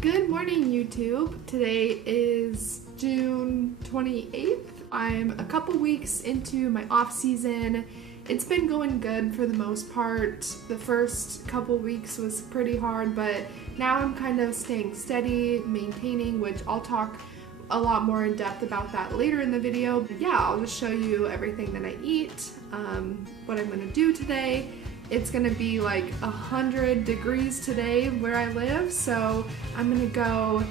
Good morning, YouTube. Today is June 28th. I'm a couple weeks into my off season. It's been going good for the most part. The first couple weeks was pretty hard, but now I'm kind of staying steady, maintaining, which I'll talk a lot more in depth about that later in the video. But yeah, I'll just show you everything that I eat, what I'm gonna do today. It's gonna be like 100 degrees today where I live, so I'm gonna go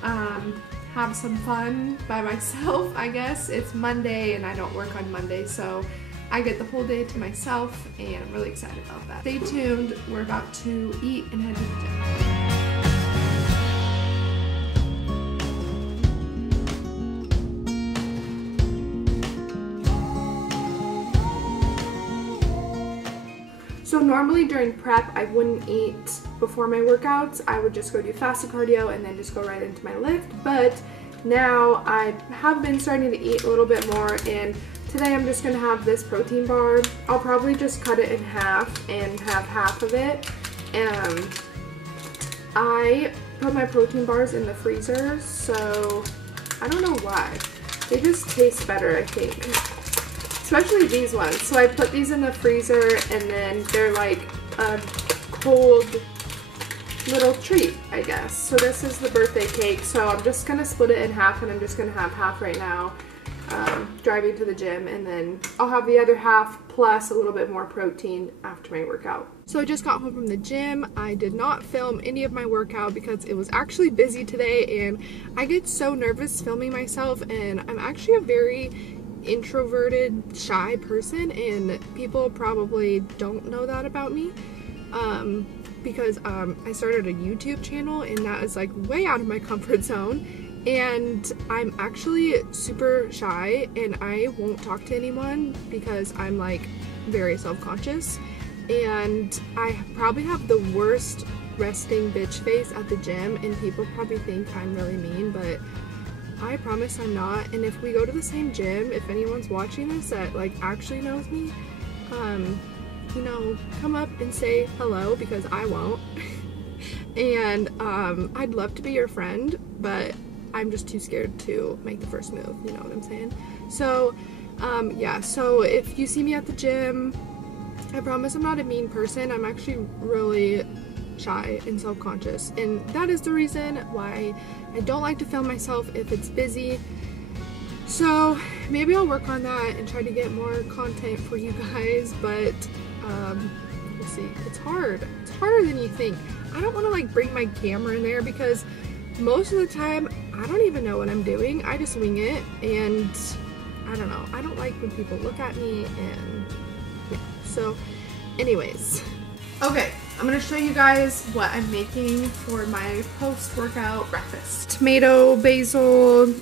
have some fun by myself, I guess. It's Monday and I don't work on Monday, so I get the whole day to myself and I'm really excited about that. Stay tuned, we're about to eat and head to the gym. So normally during prep, I wouldn't eat before my workouts. I would just go do fasted cardio and then just go right into my lift. But now I have been starting to eat a little bit more, and today I'm just gonna have this protein bar. I'll probably just cut it in half and have half of it. I put my protein bars in the freezer, so I don't know why. They just taste better, I think. Especially these ones. So I put these in the freezer and then they're like a cold little treat, I guess. So this is the birthday cake. So I'm just gonna split it in half and I'm just gonna have half right now, driving to the gym, and then I'll have the other half plus a little bit more protein after my workout. So I just got home from the gym. I did not film any of my workout because it was actually busy today and I get so nervous filming myself, and I'm actually a very introverted, shy person, and people probably don't know that about me because I started a YouTube channel and that is like way out of my comfort zone, and I'm actually super shy and I won't talk to anyone because I'm like very self-conscious, and I probably have the worst resting bitch face at the gym, and people probably think I'm really mean, but I promise I'm not. And if we go to the same gym, if anyone's watching this that like actually knows me, you know, come up and say hello because I won't. And I'd love to be your friend, but I'm just too scared to make the first move, you know what I'm saying? So yeah, so if you see me at the gym, I promise I'm not a mean person. I'm actually really shy and self-conscious, and that is the reason why I don't like to film myself if it's busy. So maybe I'll work on that and try to get more content for you guys, but we'll see. It's hard. It's harder than you think. I don't want to like bring my camera in there because most of the time I don't even know what I'm doing. I just wing it, and I don't know. I don't like when people look at me, and yeah. So anyways, okay, I'm gonna show you guys what I'm making for my post-workout breakfast. Tomato, basil,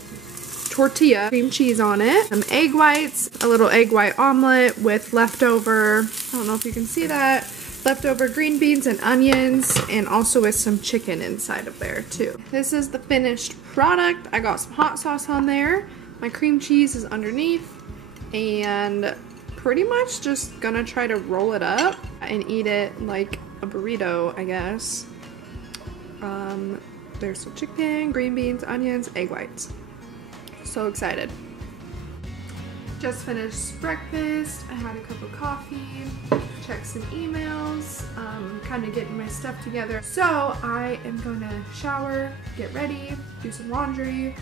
tortilla, cream cheese on it, some egg whites, a little egg white omelet with leftover, I don't know if you can see that, leftover green beans and onions, and also with some chicken inside of there too. This is the finished product. I got some hot sauce on there. My cream cheese is underneath, and pretty much just gonna try to roll it up and eat it like a burrito, I guess. There's some chicken, green beans, onions, egg whites. So excited. Just finished breakfast. I had a cup of coffee, checked some emails, kind of getting my stuff together. So I am gonna shower, get ready, do some laundry,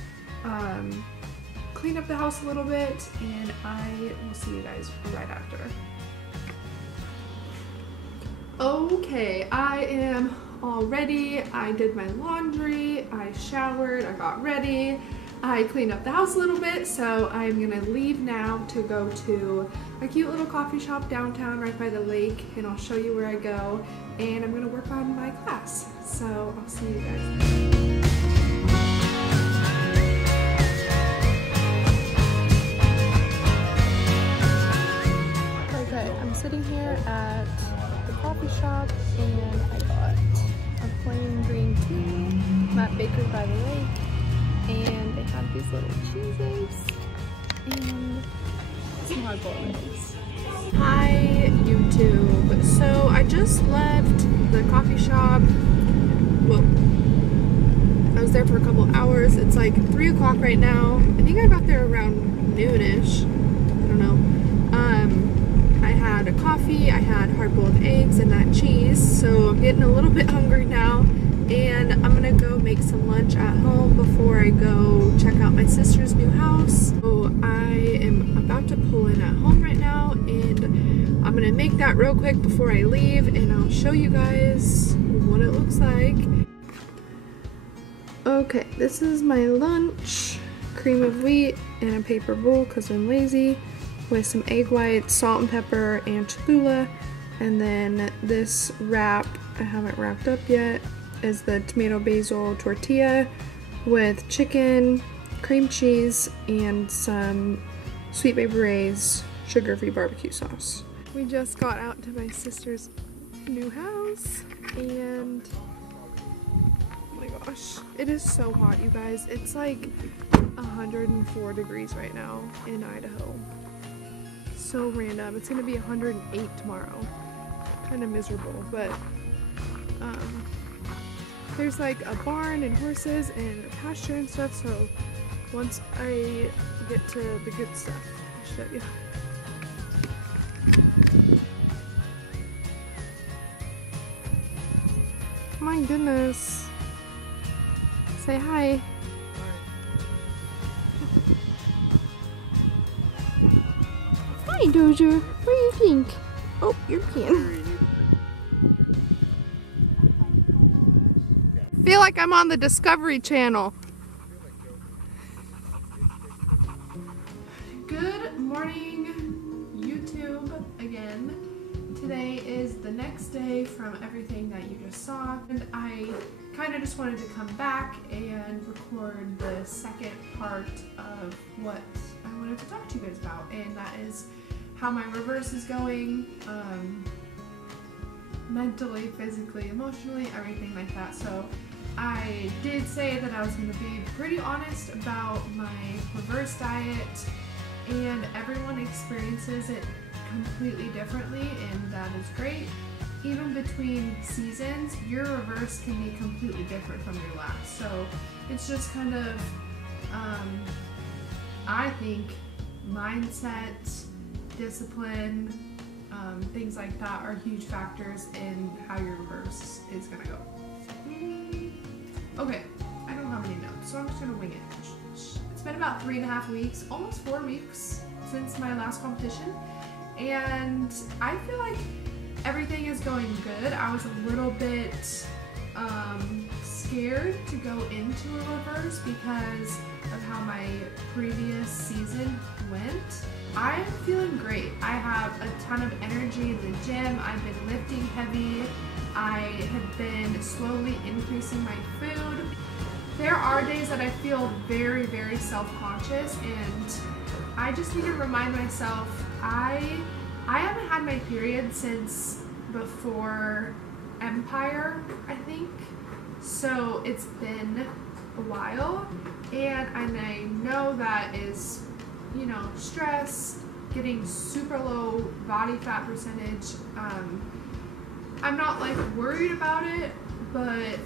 clean up the house a little bit, and I will see you guys right after. Okay, I am all ready. I did my laundry, I showered, I got ready, I cleaned up the house a little bit, so I'm gonna leave now to go to a cute little coffee shop downtown right by the lake, and I'll show you where I go, and I'm gonna work on my class. So I'll see you guys. Sitting here at the coffee shop, and I got a plain green tea. I'm at Baker's by the Lake, and they have these little cheeses and some hard boiled eggs. Hi YouTube. So I just left the coffee shop. Whoa. was there for a couple hours. It's like 3 o'clock right now. I think I got there around noonish. I don't know. I had a coffee, I had hard-boiled eggs and that cheese, so I'm getting a little bit hungry now, and I'm gonna go make some lunch at home before I go check out my sister's new house. So I am about to pull in at home right now, and I'm gonna make that real quick before I leave, and I'll show you guys what it looks like. Okay, this is my lunch. Cream of wheat in a paper bowl because I'm lazy, with some egg whites, salt and pepper, and Cholula. And then this wrap, I haven't wrapped up yet, is the tomato basil tortilla with chicken, cream cheese, and some Sweet Baby Ray's sugar-free barbecue sauce. We just got out to my sister's new house, and oh my gosh, it is so hot, you guys. It's like 104 degrees right now in Idaho. So random. It's gonna be 108 tomorrow. Kind of miserable, but there's like a barn and horses and a pasture and stuff, so once I get to the good stuff, I'll show you. My goodness. Say hi. Hi, Doja. What do you think? Oh, you're peeing. Feel like I'm on the Discovery Channel. Good morning, YouTube, again. Today is the next day from everything that you just saw, and I kind of just wanted to come back and record the second part of what I wanted to talk to you guys about, and that is how my reverse is going, mentally, physically, emotionally, everything like that. So I did say that I was going to be pretty honest about my reverse diet, and everyone experiences it completely differently, and that is great. Even between seasons, your reverse can be completely different from your last. So it's just kind of, I think, mindset, discipline, things like that are huge factors in how your reverse is gonna go. Okay, I don't have any notes, so I'm just gonna wing it. It's been about 3.5 weeks, almost 4 weeks since my last competition, and I feel like everything is going good. I was a little bit scared to go into a reverse because of how my previous season went. I'm feeling great. I have a ton of energy in the gym. I've been lifting heavy. I have been slowly increasing my food. There are days that I feel very, very self-conscious, and I just need to remind myself I haven't had my period since before Empire, I think. So it's been a while, and I know that is, you know, stress, getting super low body fat percentage. I'm not like worried about it, but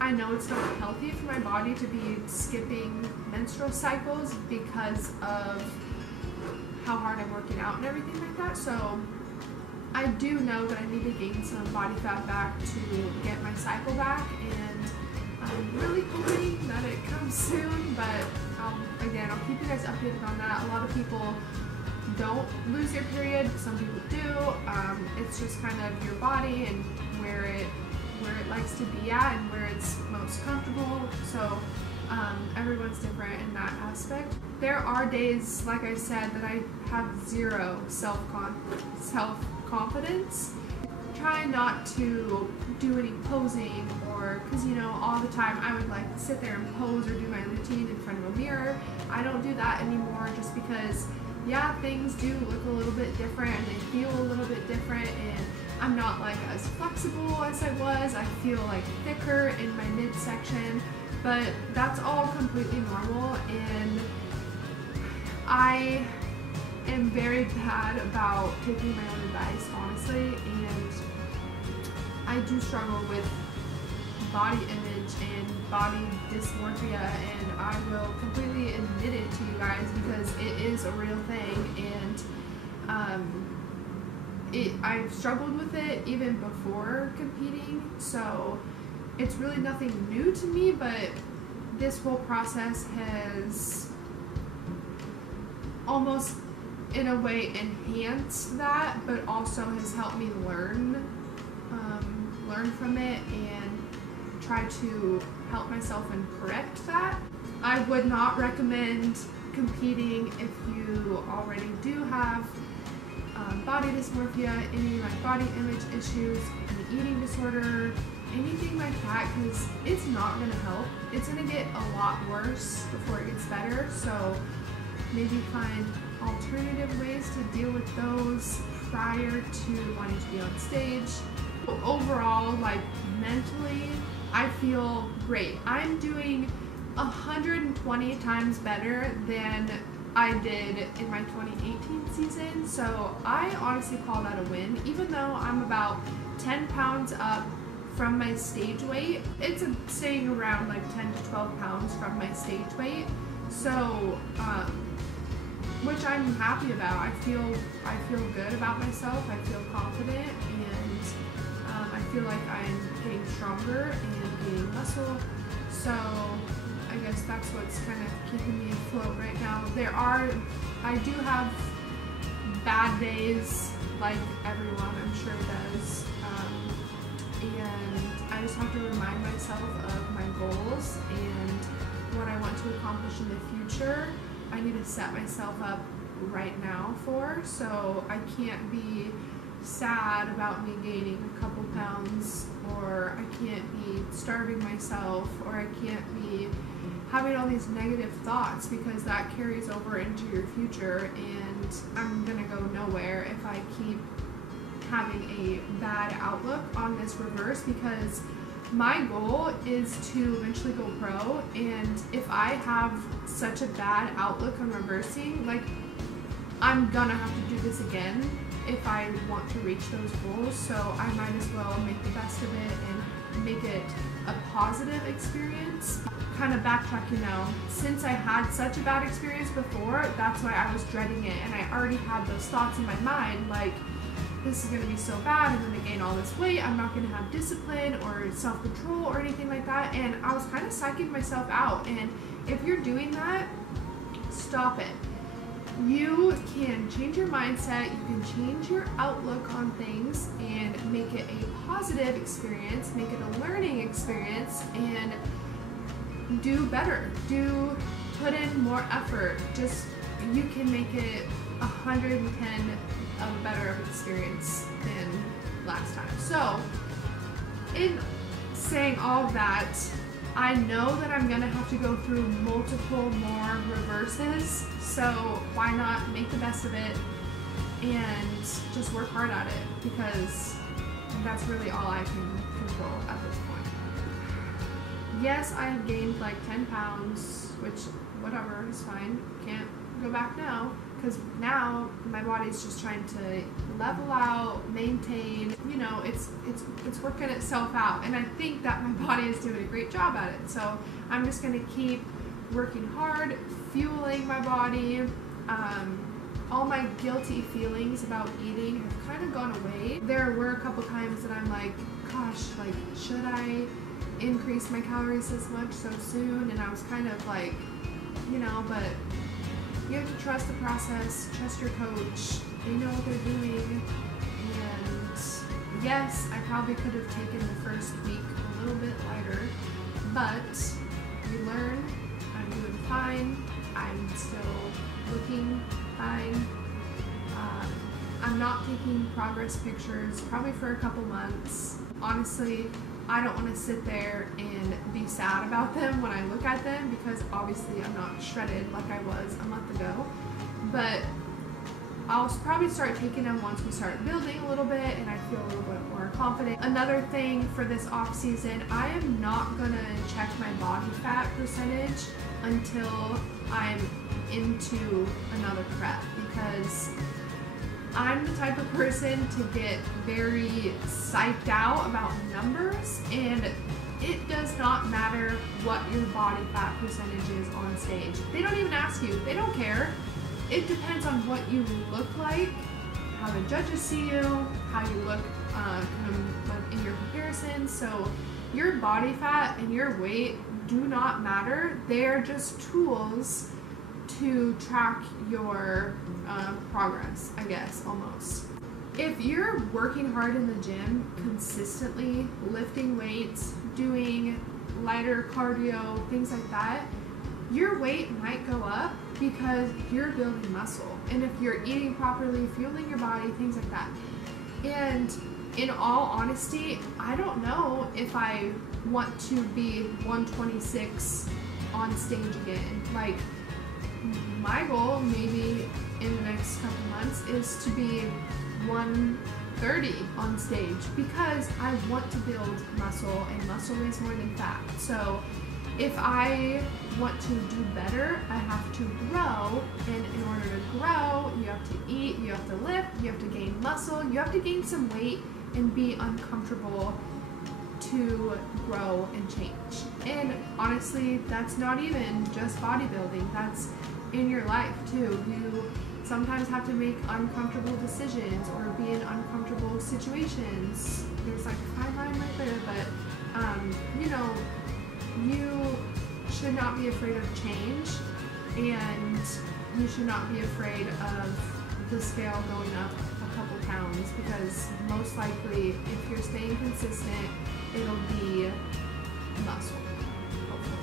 I know it's not healthy for my body to be skipping menstrual cycles because of how hard I'm working out and everything like that. So I do know that I need to gain some body fat back to get my cycle back, and I'm really hoping that it comes soon, but again, I'll keep you guys updated on that. A lot of people don't lose their period, some people do. It's just kind of your body and where it likes to be at and where it's most comfortable. So everyone's different in that aspect. There are days, like I said, that I have zero self-confidence. Try not to do any posing, or because, you know, all the time I would like sit there and pose or do my routine in front of a mirror. I don't do that anymore, just because, yeah, things do look a little bit different and they feel a little bit different, and I'm not like as flexible as I was. I feel like thicker in my midsection, but that's all completely normal, and I am very bad about taking my own advice, honestly, and I do struggle with body image image and body dysmorphia, and I will completely admit it to you guys because it is a real thing, and I've struggled with it even before competing, so it's really nothing new to me, but this whole process has almost in a way enhanced that, but also has helped me learn from it and try to help myself and correct that. I would not recommend competing if you already do have body dysmorphia, any like body image issues, an eating disorder, anything like that, because it's not going to help. It's going to get a lot worse before it gets better, so maybe find alternative ways to deal with those prior to wanting to be on stage. Overall, like mentally, I feel great. I'm doing 120 times better than I did in my 2018 season, so I honestly call that a win. Even though I'm about 10 pounds up from my stage weight, it's staying around like 10 to 12 pounds from my stage weight, so which I'm happy about. I feel good about myself. I feel confident, and I feel like I'm getting stronger and gaining muscle. So I guess that's what's kind of keeping me afloat right now. I do have bad days, like everyone I'm sure does, and I just have to remind myself of my goals and what I want to accomplish in the future. I need to set myself up right now for, so I can't be sad about me gaining a couple pounds, or I can't be starving myself, or I can't be having all these negative thoughts, because that carries over into your future, and I'm gonna go nowhere if I keep having a bad outlook on this reverse, because my goal is to eventually go pro, and if I have such a bad outlook on reversing, like, I'm gonna have to do this again if I want to reach those goals, so I might as well make the best of it and make it a positive experience. Kind of backtracking now, since I had such a bad experience before, that's why I was dreading it, and I already had those thoughts in my mind, like, this is going to be so bad, I'm going to gain all this weight, I'm not going to have discipline or self-control or anything like that, and I was kind of psyching myself out. And if you're doing that, stop it. You can change your mindset, you can change your outlook on things and make it a positive experience, make it a learning experience, and do better, put in more effort. Just, you can make it 110 of a better experience than last time. So, in saying all that, I know that I'm gonna have to go through multiple more reverses, so why not make the best of it and just work hard at it, because that's really all I can control at this point. Yes, I have gained like 10 pounds, which, whatever, is fine. Can't go back now, because now my body's just trying to level out, maintain, you know, it's working itself out, and I think that my body is doing a great job at it, so I'm just going to keep working hard, fueling my body. All my guilty feelings about eating have kind of gone away. There were a couple times that I'm like, gosh, like, should I increase my calories this much so soon? And I was kind of like, you know, but you have to trust the process, trust your coach, they know what they're doing, and yes, I probably could have taken the first week a little bit lighter, but we learn. I'm doing fine, I'm still looking fine. I'm not taking progress pictures probably for a couple months. Honestly, I don't want to sit there and be sad about them when I look at them, because obviously I'm not shredded like I was a month ago, but I'll probably start taking them once we start building a little bit and I feel a little bit more confident. Another thing for this off season, I am not gonna check my body fat percentage until I'm into another prep, because I'm the type of person to get very psyched out about numbers, and it does not matter what your body fat percentage is on stage. They don't even ask you. They don't care. It depends on what you look like, how the judges see you, how you look in your comparison. So your body fat and your weight do not matter. They're just tools to track your progress, I guess, almost. If you're working hard in the gym consistently, lifting weights, doing lighter cardio, things like that, your weight might go up because you're building muscle. And if you're eating properly, fueling your body, things like that. And in all honesty, I don't know if I want to be 126 on stage again. Like, my goal maybe in the next couple months is to be 130 on stage, because I want to build muscle, and muscle weighs more than fat. So if I want to do better, I have to grow, and in order to grow, you have to eat, you have to lift, you have to gain muscle, you have to gain some weight and be uncomfortable to grow and change. And honestly, that's not even just bodybuilding, that's in your life too. You sometimes have to make uncomfortable decisions or be in uncomfortable situations. There's like a fine line right there, but you know, you should not be afraid of change, and you should not be afraid of the scale going up a couple pounds, because most likely if you're staying consistent, it'll be muscle, hopefully.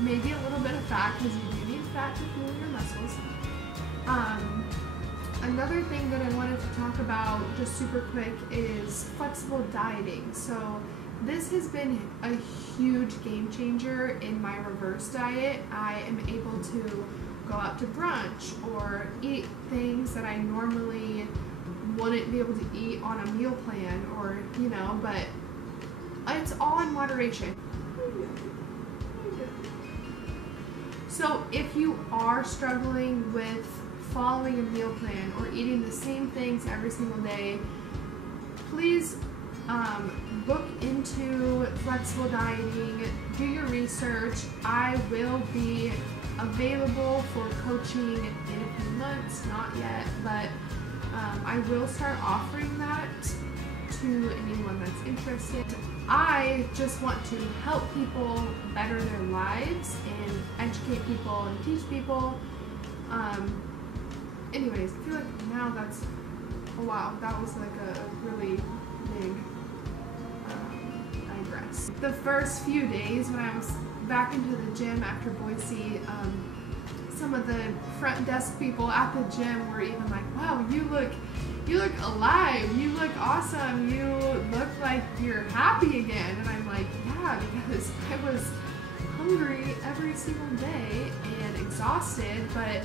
Maybe a little bit of fat, because you do need fat to fuel your muscles. Another thing that I wanted to talk about just super quick is flexible dieting. So this has been a huge game changer in my reverse diet. I am able to go out to brunch or eat things that I normally wouldn't be able to eat on a meal plan, or, you know, but it's all in moderation. So if you are struggling with following a meal plan or eating the same things every single day, please look into flexible dieting, do your research. I will be available for coaching in a few months, not yet, but I will start offering that to anyone that's interested. I just want to help people better their lives and educate people and teach people. Anyways, I feel like now that's, oh wow, that was like a really big digress. The first few days when I was back into the gym after Boise, some of the front desk people at the gym were even like, wow, you look alive, you look awesome, you look like you're happy again. And I'm like, yeah, because I was hungry every single day and exhausted, but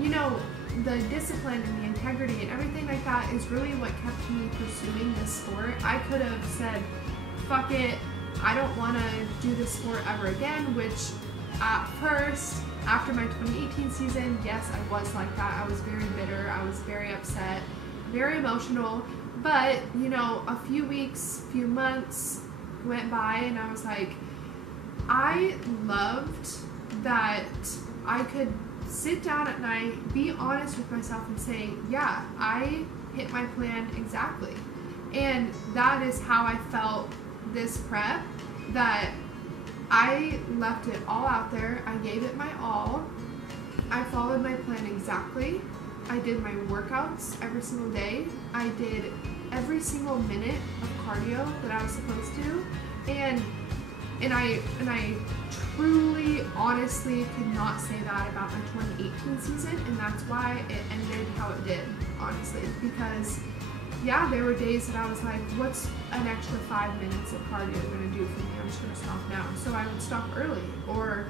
you know, the discipline and the integrity and everything like that is really what kept me pursuing this sport. I could have said, fuck it, I don't want to do this sport ever again, which at first, after my 2018 season, yes, I was like that. I was very bitter, I was very upset, very emotional, but you know, a few weeks, few months went by and I was like, I loved that I could sit down at night, be honest with myself and say, yeah, I hit my plan exactly. And that is how I felt this prep, that I left it all out there, I gave it my all, I followed my plan exactly, I did my workouts every single day, I did every single minute of cardio that I was supposed to, and I truly, honestly could not say that about my 2018 season, and that's why it ended how it did, honestly, because yeah, there were days that I was like, what's an extra 5 minutes of cardio going to do for me? I'm just going to stop now. So I would stop early, or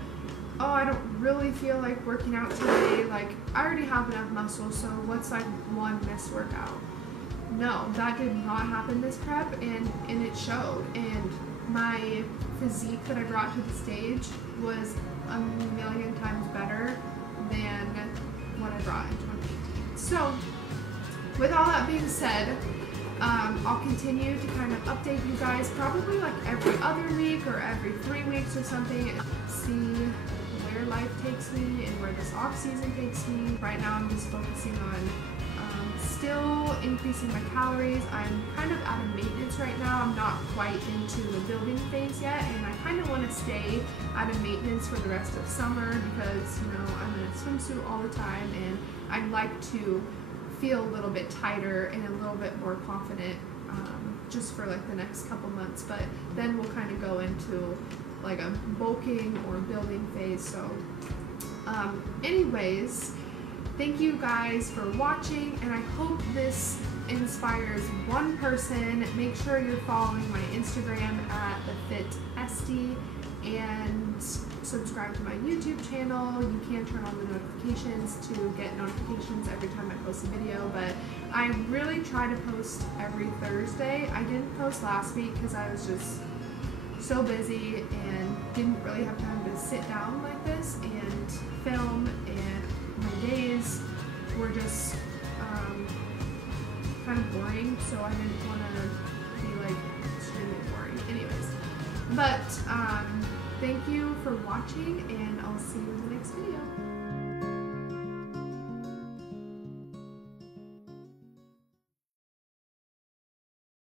oh, I don't really feel like working out today, like I already have enough muscle, so what's like one missed workout? No, that did not happen this prep, and it showed, and my physique that I brought to the stage was a million times better than what I brought in 2018. So with all that being said, I'll continue to kind of update you guys probably like every other week or every 3 weeks or something, and see where life takes me and where this off season takes me. Right now I'm just focusing on still increasing my calories. I'm kind of out of maintenance right now. I'm not quite into the building phase yet, and I kind of want to stay out of maintenance for the rest of summer because, you know, I'm in a swimsuit all the time, and I'd like to feel a little bit tighter and a little bit more confident just for like the next couple months. But then we'll kind of go into like a bulking or building phase. So anyways, thank you guys for watching, and I hope this inspires one person. Make sure you're following my Instagram at thefitesty and subscribe to my YouTube channel. You can turn on the notifications to get notifications every time I post a video, but I really try to post every Thursday. I didn't post last week because I was just so busy and didn't really have time to sit down like this and film, and my days were just kind of boring, so I didn't want to be like extremely boring. Anyways, but thank you for watching, and I'll see you in the next video.